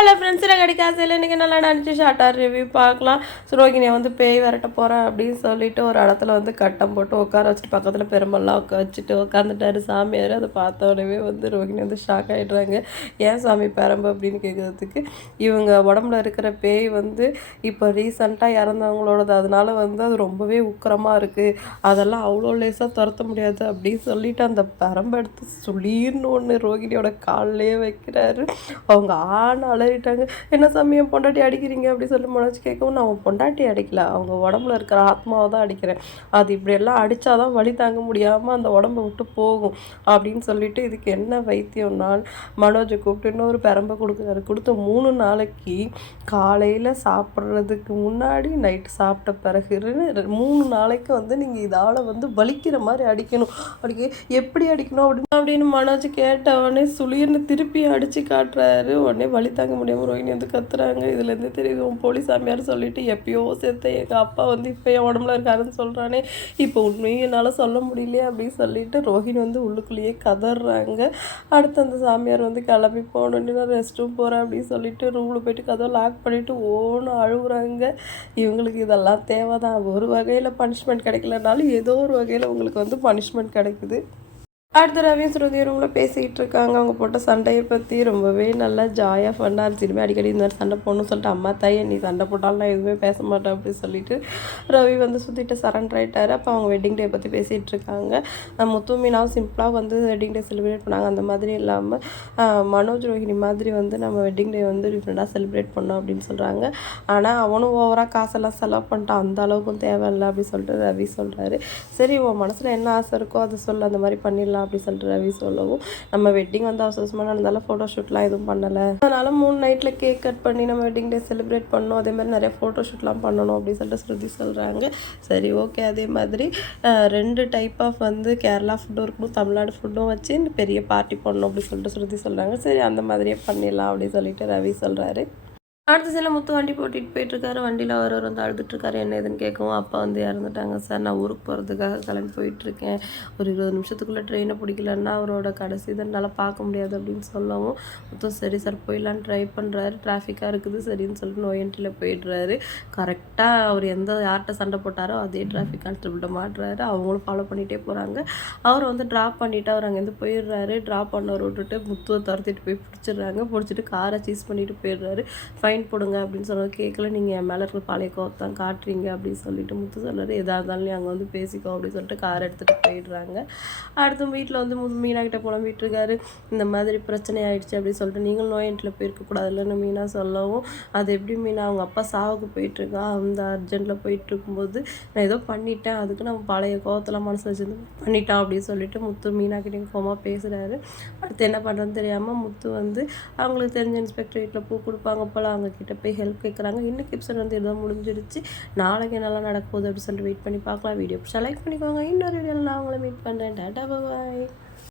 Hello friends, கிடைக்காசில் இன்றைக்கி நல்லா நினச்சி ஷார்ட்டாக ரிவ்யூ பார்க்கலாம். ரோகிணியை வந்து பேய் விரட்ட போகிறேன் அப்படின்னு சொல்லிட்டு ஒரு இடத்துல வந்து கட்டம் போட்டு உட்கார வச்சுட்டு பக்கத்தில் பெருமெல்லாம் வச்சுட்டு உட்காந்துட்டாரு சாமியார். அதை பார்த்த உடனே வந்து ரோகிணி வந்து ஷாக் ஆகிடுறாங்க. ஏன் சாமி பெரம்பு அப்படின்னு கேட்குறதுக்கு, இவங்க உடம்புல இருக்கிற பேய் வந்து இப்போ ரீசண்டாக இறந்தவங்களோடது, அதனால வந்து அது ரொம்பவே உக்கிரமாக இருக்குது, அதெல்லாம் அவ்வளோ லேசாக துரத்த முடியாது அப்படின்னு சொல்லிட்டு அந்த பெரம்பை எடுத்து சொல்லின்னு ஒன்று ரோகிணியோட காலிலே வைக்கிறாரு. அவங்க அலறிட்டாங்க. என்ன சாமி என் பொண்டாட்டி அடிக்கிறீங்க அப்படின்னு சொல்லி முளைச்சி கேட்கவும், நான் அவன் பொண்டாட்டி அடிக்கல, அவங்க உடம்புல இருக்கிற ஆத்மாவை தான் அடிக்கிறேன், அது இப்படியெல்லாம் அடித்தாதான் வலி தாங்க முடியாமல் அந்த உடம்பை விட்டு போகும் அப்படின்னு சொல்லிட்டு, இதுக்கு என்ன வைத்தியம்னால் மனோஜை கூப்பிட்டு இன்னொரு பெரம்பை கொடுக்குறாரு. கொடுத்த 3 நாளைக்கு காலையில் சாப்பிட்றதுக்கு முன்னாடி நைட்டு சாப்பிட்ட பிறகு 3 நாளைக்கு வந்து நீங்கள் இதால் வந்து வலிக்கிற மாதிரி அடிக்கணும். எப்படி அடிக்கணும் அப்படின்னு மனோஜ் கேட்டவொடனே சுளிர்னு திருப்பி அடித்து காட்டுறாரு. உடனே வலி தாங்க முடியாமல் ரோஹிணி வந்து கத்துறாங்க. இதுலேருந்து தெரியுது உன் போலீஸ் சாமியார் சொல்லிட்டு எப்பயோ சேர்த்த எங்கள் அப்பா வந்து இப்போ என் உடம்புல இருக்காருன்னு சொல்கிறானே, இப்போ உண்மையும் என்னால் சொல்ல முடியலையே அப்படின்னு சொல்லிட்டு ரோஹிணி வந்து உள்ளுக்குள்ளேயே கதறாங்க. அடுத்து அந்த சாமியார் வந்து கிளம்பி போகணுன்னு நான் ரெஸ்ட் ரூம் போகிறேன் அப்படின்னு சொல்லிட்டு ரூமில் போயிட்டு கதவை லாக் பண்ணிவிட்டு ஓன்னு அழுகுறாங்க. இவங்களுக்கு இதெல்லாம் தேவைதான். ஒரு வகையில் பனிஷ்மெண்ட் கிடைக்கலனாலும் ஏதோ ஒரு வகையில் உங்களுக்கு வந்து பனிஷ்மெண்ட் கிடைக்குது. அடுத்த ரவியும் ஸ்ருதி ரூமில் பேசிக்கிட்டு இருக்காங்க. அவங்க போட்ட சண்டையை பற்றி ரொம்பவே நல்லா ஜாயாக ஃபன்னாக இருந்துச்சு. இனிமேல் அடிக்கடி இந்த மாதிரி சண்டை போடணும்னு சொல்லிட்டு அம்மா தாயே நீ சண்டை போட்டாலும் நான் எதுவுமே பேச மாட்டேன் அப்படின்னு சொல்லிட்டு ரவி வந்து சுற்றிட்டு சரண்டர் ஆகிட்டார். அப்போ அவங்க வெட்டிங் டே பற்றி பேசிகிட்டு இருக்காங்க. முத்து மீனாவும் சிம்பிளாக வந்து வெட்டிங் டே செலிப்ரேட் பண்ணாங்க. அந்த மாதிரி இல்லாமல் மனோஜ் ரோஹிணி மாதிரி வந்து நம்ம வெட்டிங் டே வந்து டிஃப்ரெண்ட்டாக செலிப்ரேட் பண்ணோம் அப்படின்னு சொல்கிறாங்க. ஆனால் அவனும் ஓவராக காசெல்லாம் செலவு பண்ணிட்டான், அந்த அளவுக்கும் தேவையில்லை அப்படின்னு சொல்லிட்டு ரவி சொல்கிறாரு. சரி உன் மனசில் என்ன ஆசை இருக்கோ அதை சொல்ல, அந்த மாதிரி பண்ணிடலாம் அப்படி சொல்லிட்டு ரவி சொல்லவும், நம்ம வெட்டிங் வந்து அவசரமாக நடந்தாலும் ஃபோட்டோ ஷூட்லாம் எதுவும் பண்ணலை, அதனால் 3 நைட்டில் கேக் கட் பண்ணி நம்ம வெட்டிங் டே செலிப்ரேட் பண்ணோம், அதே மாதிரி நிறைய ஃபோட்டோ ஷூட்லாம் பண்ணணும் அப்படின்னு சொல்லிட்டு ஸ்ருதி சொல்கிறாங்க. சரி ஓகே. அதே மாதிரி 2 டைப் ஆஃப் வந்து கேரளா ஃபுட்டும் இருக்கணும், தமிழ்நாடு ஃபுட்டும் வச்சு பெரிய பார்ட்டி பண்ணணும் அப்படின்னு சொல்லிட்டு ஸ்ருதி சொல்கிறாங்க. சரி அந்த மாதிரியே பண்ணிடலாம் அப்படின்னு சொல்லிட்டு ரவி சொல்கிறாரு. அடுத்த சில முத்து வண்டி போட்டிட்டு போயிட்டுருக்காரு. வண்டியில் அவர் வந்து அழுதுட்டுருக்காரு. என்ன ஏதுன்னு கேட்கவும், அப்பா வந்து இறந்துட்டாங்க சார், நான் ஊருக்கு போகிறதுக்காக கிளம்பி போயிட்டுருக்கேன், ஒரு 20 நிமிஷத்துக்குள்ளே ட்ரெயினை பிடிக்கலன்னா அவரோட கடைசி இதனால் பார்க்க முடியாது அப்படின்னு சொல்லவும், முத்து சரி சார் போயிடலான்னு ட்ரை பண்ணுறாரு. டிராஃபிக்காக இருக்குது சரின்னு சொல்லிட்டு நோ என்ட்ரியில் போயிடுறாரு. கரெக்டாக அவர் யார்கிட்ட சண்டை போட்டாரோ அதே டிராஃபிக் கான்ஸ்டபிள்கிட்ட மாட்டுறாரு. அவங்களும் ஃபாலோ பண்ணிகிட்டே போகிறாங்க. அவர் வந்து ட்ராப் பண்ணிவிட்டு அவர் அங்கேருந்து போயிடுறாரு. ட்ராப் பண்ணவர் விட்டுட்டு முத்துவை துரத்திட்டு போய் பிடிச்சிடுறாங்க. பிடிச்சிட்டு காரை சீஸ் பண்ணிட்டு போயிடுறாரு. ஃபைன் போடுங்க அப்படின்னு சொன்னது கேட்கல, நீங்கள் என் மேலே இருக்கிற பழைய கோவத்தான் காட்டுறீங்க அப்படின்னு சொல்லிட்டு முத்து சொல்கிறாரு. எதாக இருந்தாலும் நீ அங்கே வந்து பேசிக்கோ அப்படின்னு சொல்லிட்டு கார் எடுத்துகிட்டு போயிடுறாங்க. அடுத்து வீட்டில் வந்து மீனா கிட்ட புலம்பிட்டு இருக்காரு. இந்த மாதிரி பிரச்சனை ஆகிடுச்சு அப்படின்னு சொல்லிட்டு, நீங்களும் நோய் என்ட்டில் போயிருக்கக்கூடாதுல்லன்னு மீனா சொல்லவும், அது எப்படி மீனா அவங்க அப்பா சாவுக்கு போயிட்டுருக்கா, அந்த அர்ஜென்ட்டில் போயிட்டுருக்கும்போது நான் ஏதோ பண்ணிட்டேன், அதுக்கு நம்ம பழைய கோவத்தெல்லாம் மனசு வச்சுருந்து பண்ணிட்டான் அப்படின்னு சொல்லிட்டு முத்து மீனா கிட்டேயும் கோவமாக பேசுகிறாரு. அடுத்து என்ன பண்ணுறதுன்னு தெரியாமல் முத்து வந்து அவங்களுக்கு தெரிஞ்ச இன்ஸ்பெக்டர் வீட்டில் பூ கொடுப்பாங்க போல் அவங்க கிட்ட போய் ஹெல்ப் கேட்குறாங்க. இன்னைக்கு எபிசோட் வந்து எதுவும் முடிஞ்சிருச்சு. நாளைக்கு நல்லா நடக்க போகுது அப்படின்னு சொல்லிட்டு வெயிட் பண்ணி பார்க்கலாம். வீடியோ லைக் பண்ணிக்கோங்க. இன்னொரு வீடியோவில் நான் உங்களை மீட் பண்ணுறேன். டாடா பாய்.